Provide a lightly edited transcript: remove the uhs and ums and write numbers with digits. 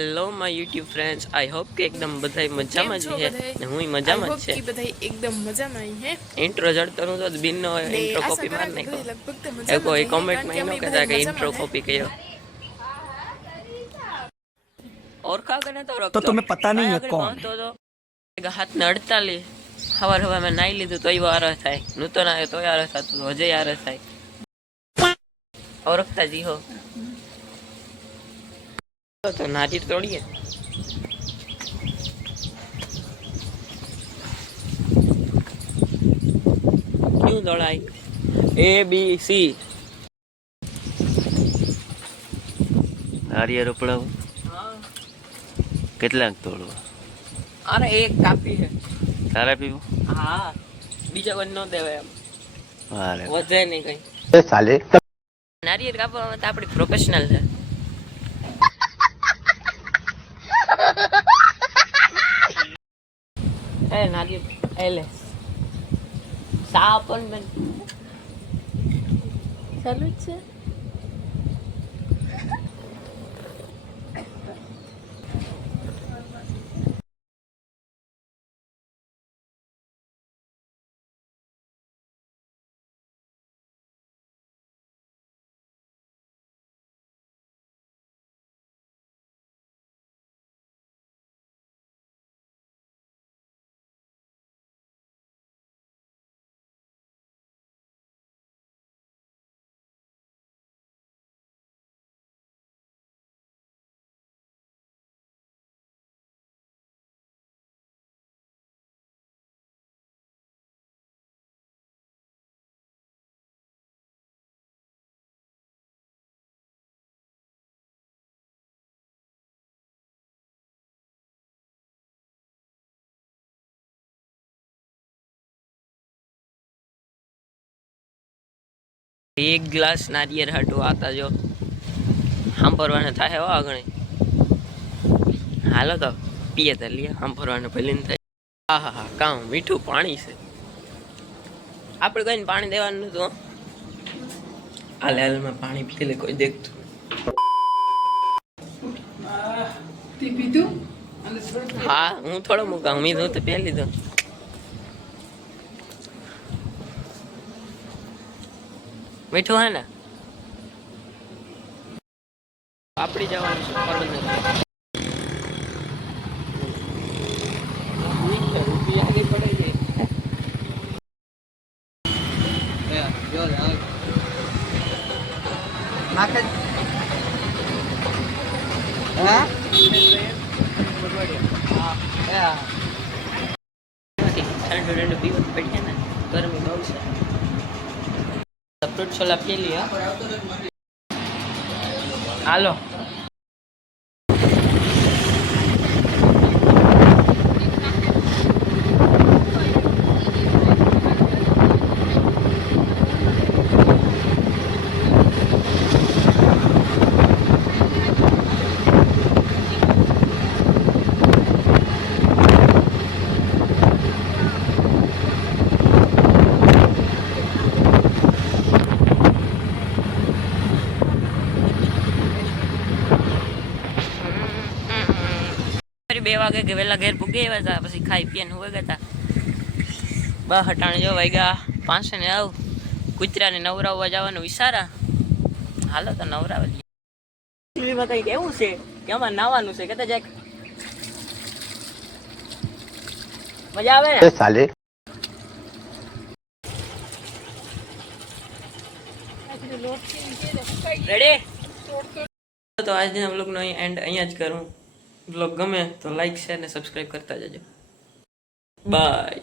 Hello my YouTube friends, I hope કે એકદમ બધાય મજામાં જ છે ને હું મજામાં જ છે. બધાય એકદમ મજામાં હે. ઇન્ટ્રો જડતો નું તો બિન નો ઇન્ટ્રો આશા કોપી માર કરા કે નાખ્યો. બધાય લગભગ તો એ મજામાં જ કોઈ હે, કોમેન્ટ કારણ માં કે ઈ નો અમે કહેતા બધાય કે ઇન્ટ્રો મજામાં હે. કોપી કર્યો. ઓરખા કને તો तो રખતો तुम्हें पता नहीं है આગળ कौन પહોંચતો તો હાથ ને 48 હવાર મેં નાઈ લીધું તોય વાર થાય, નૂતન આવ્યો તોય વાર થતું, હજે યાર થાય. ઓરખતા જી હો તો નારિયેળ તોડીએ. ક્યું દોડાય? ABC નારિયેળ ઉપડાવું. હા, કેટલાક તોડવા? અરે એક કાપી છે. તારે પીવું? હા, બીજા કોઈ ન દેવાય, એમ વારે વધે નહીં કઈ. साले નારિયેળ કાપવામાં તો આપણી પ્રોફેશનલ છે. એ નારિયેળ એલે સા પણ બેન ચાલુ જ છે. એક ગ્લાસ નારિયેળ હાટું આતા જો સાંભળવાને થાય હો આગળ. હાલો તો પીએ તો લઈએ, સાંભળવાને ભલે થાય. હા હા હા, કામ મીઠું પાણી છે. આપણે કઈને પાણી દેવાનું નતું. હાલ હાલમાં પાણી પી લે, કોઈ દેખતું. હા, હું થોડો મૂકા, હું તો પહેલી લીધો. મીઠું હે ને આપડી જવાનું છે પોરબંદર. રૂપિયા ની પડે છે. नाके हाँ ठंडू ठंडू पीवत बैठे ना, गर्मी बहुत છે. फ्रूट छोला पी लिया. હાલો ફરી 2 વાગે કે વેલા ઘેર પૂગે આવ્યા હતા, પછી ખાઈ પીને હોઈ ગયા હતા. બસ હટાણે જો વાગ્યા 5 ને આવ કૂતરાને નવરાવવા જવાનું વિચારા. હાલો તો નવરાવી લઈએ. કઈક એવું છે કે આમાં નાવાનું છે, કેતા જાય મજા આવે ને साले રેડી. તો આજના વ્લોગનો એન્ડ અહીંયા જ કરું. વ્લોગ ગમે તો લાઈક શેર ને સબસ્ક્રાઈબ કરતા જજો. બાય.